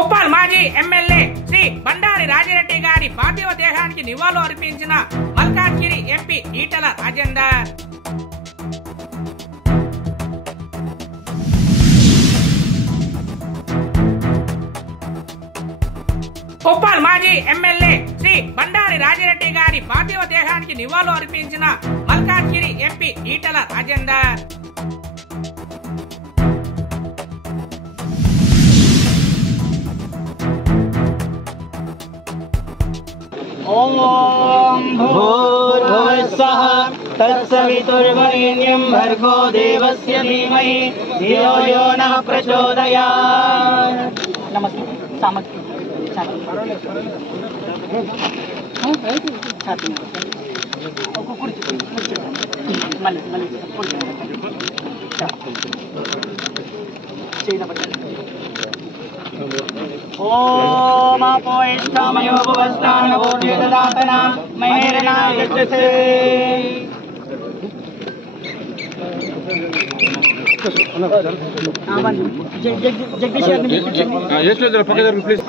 ఉప్పల్ మాజీ ఎమ్మెల్యే శ్రీ బండారి రాజిరెడ్డి గారి పార్థివ దేహానికి నివాళులు అర్పించిన మల్కాజ్గిరి ఎంపీ ఈటల రాజేందర్. ఉప్పల్ మాజీ ఎమ్మెల్యే శ్రీ బండారి రాజిరెడ్డి గారి పార్థివ దేహానికి నివాళులు అర్పించిన మల్కాజ్గిరి ఎంపీ ఈటల రాజేందర్. ఓం భూర్భువస్సః తత్సవితుర్వరేణ్యం భర్గో దేవస్య ధీమహి ధియో యో నః ప్రచోదయాత్. నమస్తే. సామగ్రి ఓం అపోయిష్టామయో భవస్థానభూర్యదాతన మహేరనా యజ్జసే. జగదీష్ గారిని ప్లీజ్.